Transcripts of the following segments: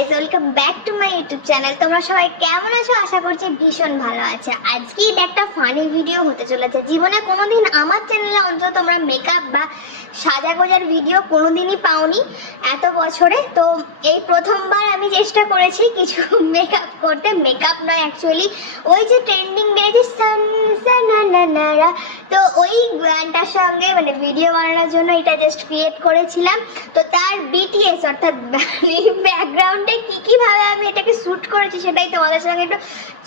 Guys welcome back to my YouTube channel তোমরা সবাই কেমন আছো? আশা করছি ভীষণ ভালো আছে। আজকে একটা ফানি ভিডিও হতে চলেছে। জীবনে কোনোদিন আমার চ্যানেলে অন্তত তোমরা মেকআপ বা সাজা গোজার ভিডিও কোনোদিনই পাওনি এত বছরে। তো এই প্রথমবার আমি চেষ্টা করেছি কিছু মেকআপ করতে। মেকআপ নয় অ্যাকচুয়ালি ওই যে ট্রেন্ডিং বেড়েছে সান সানানানারা তো ওই গানটার সঙ্গে মানে ভিডিও বানানোর জন্য এটা জাস্ট ক্রিয়েট করেছিলাম। তো তার বিটিএস অর্থাৎ ব্যাকগ্রাউন্ডে কী কীভাবে আমি এটাকে শ্যুট করেছি সেটাই তোমাদের সঙ্গে একটু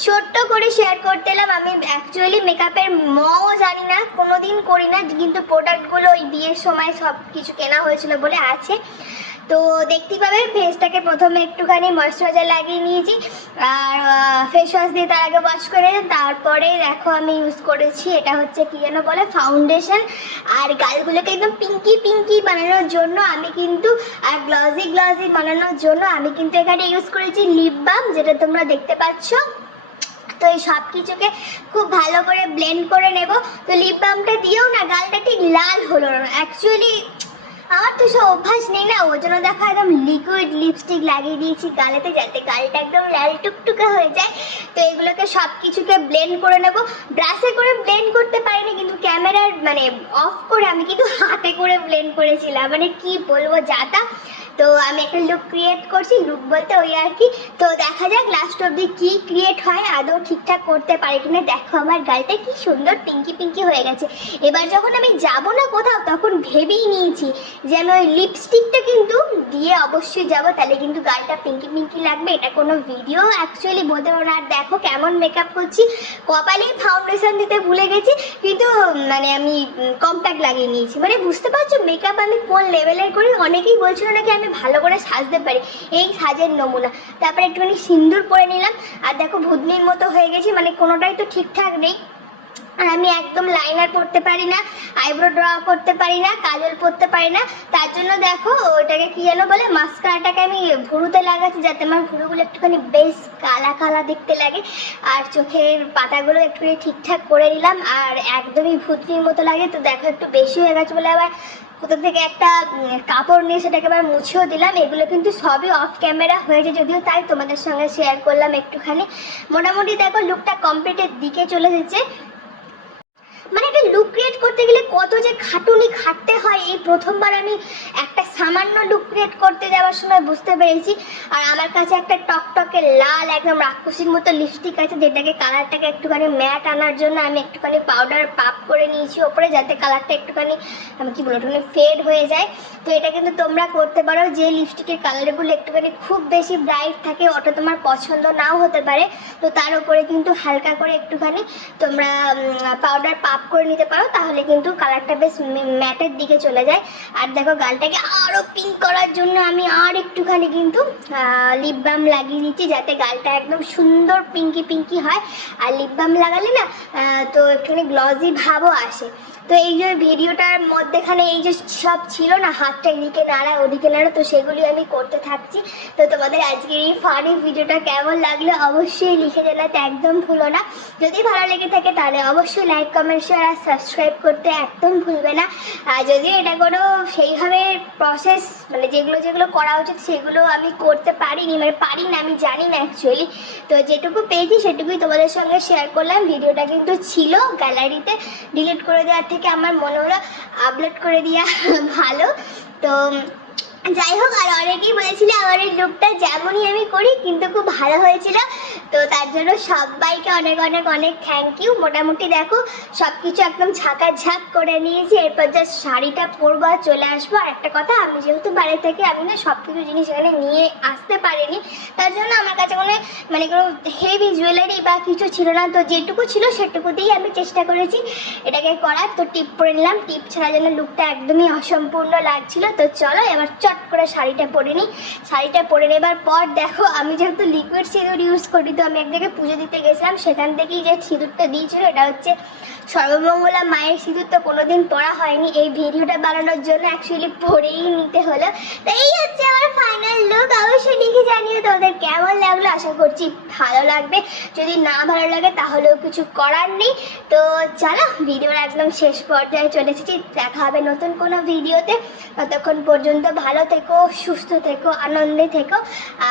ছোট্ট করে শেয়ার করতে এলাম। আমি অ্যাকচুয়ালি মেকআপের মও জানি না কোনো দিন করি না, কিন্তু প্রোডাক্টগুলো ওই বিয়ের সময় সব কিছু কেনা হয়েছিল বলে আছে। তো দেখতে পাবে ফেসটাকে প্রথমে একটুখানি ময়শ্চারাইজার লাগিয়ে নিয়েছি। আর ফেস ওয়াশ দিয়ে তার আগে ওয়াশ করে তারপরে দেখো আমি ইউজ করেছি, এটা হচ্ছে কি যেন বলে ফাউন্ডেশন আর গালগুলোকে একদম পিঙ্কি পিঙ্কি বানানোর জন্য আমি কিন্তু, আর গ্লজি গ্লজি বানানোর জন্য আমি কিন্তু এখানে ইউজ করেছি লিপ বাম যেটা তোমরা দেখতে পাচ্ছ। তো এই সব কিছুকে খুব ভালো করে ব্লেন্ড করে নেব। তো লিপ বামটা দিয়েও না, গালটা ঠিক লাল হলো না। অ্যাকচুয়ালি তো সব অভ্যাস নেই না? ওই জন্য দেখো একদম লিকুইড লিপস্টিক লাগিয়ে দিয়েছি গালেতে, যাতে গালটা একদম লাল টুকটুকে হয়ে যায়। তো এগুলোকে সব কিছুকে ব্লেন্ড করে নেব। ব্রাশে করে ব্লেন্ড করতে পারিনি, কিন্তু ক্যামেরার মানে অফ করে আমি কিন্তু হাতে করে ব্লেন্ড করেছিলাম। মানে কি বলব যাতা তো আমি একটা লুক ক্রিয়েট করছি লুক বলতে ওই আর কি। তো দেখা যাক লাস্ট অব্দি কি ক্রিয়েট হয়, আদৌ ঠিকঠাক করতে পারি কিনা। দেখো আমার গালটা কি সুন্দর পিঙ্কি পিঙ্কি হয়ে গেছে। এবার যখন আমি যাব না কোথাও, তখন ভেবেই নিয়েছি যে আমি ওই লিপস্টিকটা কিন্তু দিয়ে অবশ্যই যাব। তাহলে কিন্তু গালটা পিঙ্কি পিঙ্কি লাগবে। এটা কোনো ভিডিও অ্যাকচুয়ালি বলতে পারব না। আর দেখো কেমন মেকআপ করছি। কপালেই ফাউন্ডেশন দিতে ভুলে গেছি। কিন্তু মানে আমি কম্প্যাক্ট লাগিয়ে নিয়েছি। মানে বুঝতে পারছ মেকআপ আমি কোন লেভেলের করি? অনেকেই বলছিল নাকি আমি ভালো করে সাজতে পারি। এই সাজের নমুনা। তারপরে একটুখানি সিন্দুর পরে নিলাম। আর দেখো ভুদনির মতো হয়ে গেছি মানে কোনোটাই তো ঠিকঠাক নেই। আর আমি একদম লাইনার পরতে পারি না আইব্রো ড্র করতে পারি না, কাজল পরতে পারি না। তার জন্য দেখো, ওটাকে কি যেন বলে মাস্কারাটাকে আমি ভুরুতে লাগাচ্ছি যাতে আমার ভুরুগুলো একটুখানি বেশ কালা কালা দেখতে লাগে। আর চোখের পাতাগুলো একটুখানি ঠিকঠাক করে নিলাম, আর একদমই ভুতনির মতো লাগে। তো দেখো, একটু বেশি হয়ে গেছে বলে আবার কোথা থেকে একটা কাপড় নিয়ে সেটাকে আবার মুছেও দিলাম। এগুলো কিন্তু সবই অফ ক্যামেরা হয়েছে যদিও তাই তোমাদের সঙ্গে শেয়ার করলাম একটুখানি। মোটামুটি দেখো লুকটা কমপ্লিটের দিকে চলে এসেছে। মানে একটা লুক ক্রিয়েট করতে গেলে কত যে খাটুনি খাটতে হয়, এই প্রথমবার আমি একটা সামান্য লুক ক্রিয়েট করতে যাওয়ার সময় বুঝতে পেরেছি। আর আমার কাছে একটা টকটকে লাল একদম রাক্ষসীর মতো লিপস্টিক আছে, যেটাকে কালারটাকে একটুখানি ম্যাট আনার জন্য আমি একটুখানি পাউডার পাপ করে নিয়েছি ওপরে, যাতে কালারটা একটুখানি, আমি কি বলব, একটুখানি ফেড হয়ে যায়। তো এটা কিন্তু তোমরা করতে পারো, যে লিপস্টিকের কালারগুলো একটুখানি খুব বেশি ব্রাইট থাকে, ওটা তোমার পছন্দ নাও হতে পারে। তো তার উপরে কিন্তু হালকা করে একটুখানি তোমরা পাউডার পাপ করে নিতে পারো, তাহলে কিন্তু কালারটা বেশ ম্যাটের দিকে চলে যায়। আর দেখো গালটাকে আরও পিঙ্ক করার জন্য আমি আর একটুখানি কিন্তু লিপ বাম লাগিয়ে দিচ্ছি যাতে গালটা একদম সুন্দর পিঙ্কি পিঙ্কি হয়। আর লিপ বাম লাগালে না তো একটুখানি গ্লজি ভাবও আসে। তো এই যে ভিডিওটার মধ্যেখানে এই যে সব ছিল না, হাতটা এদিকে নাড়া, ওদিকে নাড়া, তো সেগুলি আমি করতে থাকছি। তো তোমাদের আজকের এই ফানি ভিডিওটা কেমন লাগল অবশ্যই লিখে জানাতে একদম ভুলো না। যদি ভালো লেগে থাকে তাহলে অবশ্যই লাইক কমেন্ট শেয়ার আর সাবস্ক্রাইব করতে একদম ভুলবে না। আর যদিও এটা কোনো সেইভাবে প্রসেস মানে যেগুলো যেগুলো করা উচিত সেগুলো আমি করতে পারিনি মানে পারি না, আমি জানি না অ্যাকচুয়ালি তো যেটুকু পেয়েছি সেটুকুই তোমাদের সঙ্গে শেয়ার করলাম। ভিডিওটা কিন্তু ছিল গ্যালারিতে ডিলিট করে দেওয়ার থেকে আমার মনে হলো আপলোড করে দেওয়া ভালো। তো যাই হোক, আর অনেকেই বলেছিল আমার এই লুকটা যেমনই আমি করি, কিন্তু খুব ভালো হয়েছিল। তো তার জন্য সবাইকে অনেক অনেক অনেক থ্যাংক ইউ মোটামুটি দেখো সব কিছু একদম ঝাঁকা ঝাঁক করে নিয়েছি। এরপর জাস্ট শাড়িটা পরবো আর চলে আসব। আর একটা কথা, আমি যেহেতু বাড়ি থেকে, আমি না সব কিছু জিনিস এখানে নিয়ে আসতে পারিনি। তার জন্য আমার কাছে কোনো মানে কোনো হেভি জুয়েলারি বা কিছু ছিল না। তো যেটুকু ছিল সেটুকু দিয়েই আমি চেষ্টা করেছি এটাকে করার। তো টিপ পরে নিলাম। টিপ ছাড়া যেন লুকটা একদমই অসম্পূর্ণ লাগছিল। তো চলো, এবার চট করে শাড়িটা পরে নিই। শাড়িটা পরে নেবার পর দেখো, আমি যেহেতু লিকুইড সিঁদুর ইউজ করি, তো আমি এক জায়গায় পুজো দিতে গেছিলাম, সেখান থেকেই যে সিঁদুরটা দিয়েছিল, এটা হচ্ছে সর্বমঙ্গলা মায়ের সিঁদুর তো কোনোদিন পরা হয়নি। এই ভিডিওটা বানানোর জন্য অ্যাকচুয়ালি পরেই নিতে হলো। তো এই হচ্ছে আমার ফাইনাল লুক অবশ্যই লিখে জানিও তোমাদের কেমন লাগল। আশা করছি ভালো লাগবে। যদি না ভালো লাগে, তাহলেও কিছু করার নেই। তো চলো ভিডিওটা একদম শেষ পর্যায়ে চলে এসেছি। দেখা হবে নতুন কোনো ভিডিওতে। ততক্ষণ পর্যন্ত ভালো থেকো, সুস্থ থেকো, আনন্দে থেকো।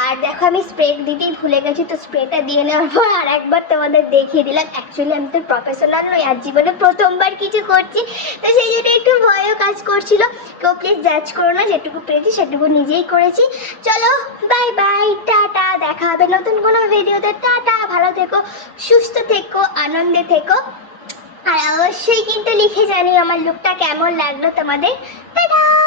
আর দেখো, আমি স্প্রে দিতেই ভুলে গেছি, তো স্প্রেটা দিয়ে নেওয়ার পর আর একবার তোমাদের দেখিয়ে দিলাম। অ্যাকচুয়ালি আমি তো প্রফেশনাল নই, আর জীবনে প্রথমবার কিছু করছি। তো সেই জন্য একটু ভয়ও কাজ করছিল। কেউ প্লিজ জাজ করো না, যেটুকু পেরেছি সেটুকু নিজেই করেছি। চলো বাই বাই টাটা, দেখা হবে নতুন কোনো ভিডিওতে। টাটা, ভালো থেকো, সুস্থ থেকো, আনন্দে থেকো। আর অবশ্যই কিন্তু লিখে জানি আমার লুকটা কেমন লাগল তোমাদের। টাটা!